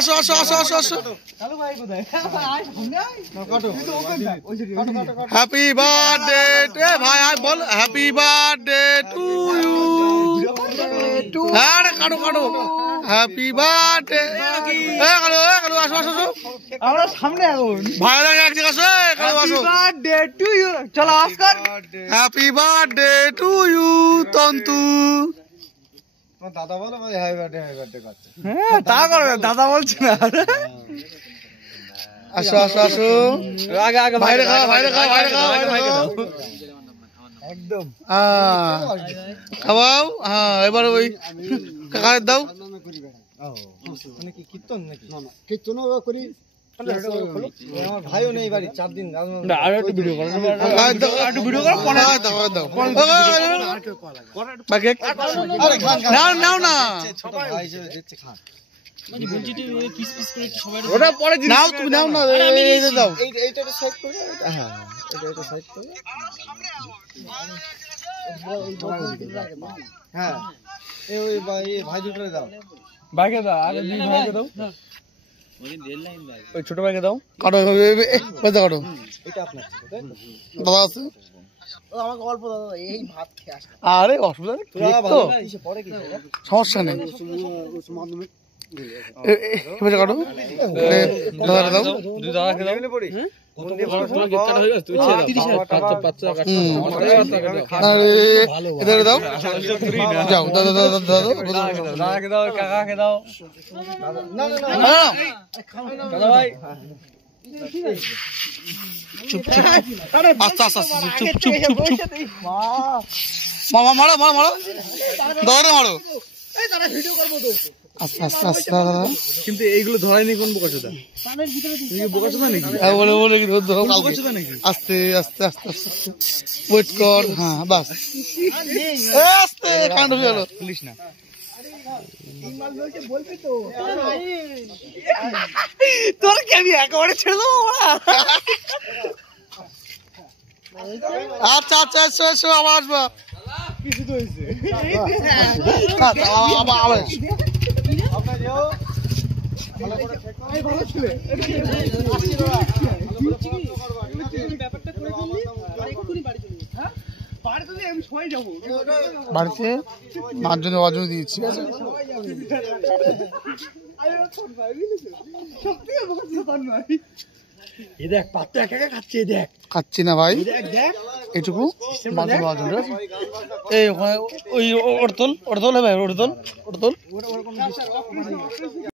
আসো আসো আসো আসো আসো হ্যাপি বার্থডে ভাই বল হ্যাপি বার্থডে টু ইউ আরে কাটো কাটো হ্যাপি বার্থডে আসো আসো আসো আমরা সামনে এখন ভাইরা এক জায়গা আসো আসো বার্থডে টু ইউ চলো আজকাল হ্যাপি বার্থডে টু ইউ তন্তু দাদা বলো হ্যাপি বার্থডে করছে হ্যাঁ তা করবে দাদা বলছি না আসো আসো আসো আগে আগে বাইরে খাও বাইরে খাও বাইরে খাও বাইরে খাও একদম খাওয়াও হ্যাঁ এবার ওই কাকার দাও মানে কি কীর্তন নাকি না না কীর্তনও করি আমার ভাইও নেই বাড়ি 4 দিন আর একটু ভিডিও করো একটু ভিডিও করো পরে দাও দাও বাকি নাও নাও না ছোট ভাই হিসেবে দিচ্ছে খান মানে বঞ্চিটি পিস পিস করে সবাই ওটা পরে নাও তুমি নাও না এই দাও এইটা সাইড করে হ্যাঁ এটা সাইড করে হ্যাঁ এই ওই ভাই দুটো দাও বাইকে দাও আরে দুই ভাইকে দাও ওই রেল লাইন ভাই ওই ছোট ভাইকে দাও কাটো কাটো কাটো এটা আপনার তাই তো দাদা আছে আমাকে অল্প দাদা এই ভাত খেয়ে আসলাম আরে অসুবিধা নেই তো কিসে পড়ে কি সমস্যা নেই এবার কাটো দাদা দাও দুই দাদাকে দাও কোন দিয়ে বড় বড় গিফট হয়ে গেছে 30000 পাঁচটা আরে এদের দাও যাও দাদা দাদা দাদা দাদাকে দাও কাকাকে দাও না না না না দাদা ভাই চুপ চুপ আস্তে আস্তে আস্তে চুপ চুপ চুপ চুপ মামা মারো মারো মারো দাদা মারো আস্তে আস্তে আস্তে দাদা কিন্তু এইগুলো ধরাইনি কোন বোকাচোদা তুমি বোকাচোদা নাকি বলে বলে কি ধর ধর বোকাচোদা নাকি আস্তে আস্তে আস্তে আস্তে ওয়েট কর হ্যাঁ বাস আস্তে কাণ্ড হয়ে গেল পুলিশ না তোর কি আমি একেবারে ছেড়ে দেবো আচ্ছা আচ্ছা এসো এসো আবার আসবা কিছু তো হয়েছে আবার আবার বাড়িতে মার জন্য অজয় দিয়েছি ঠিক আছে দেখ পাত্তা একা একা খাচ্ছে দেখ খাচ্ছি না ভাই দেখ দেখ এটুকু মার জন্য অজয় এই ওখানে ওই ওর তোল ভাই ওর তোল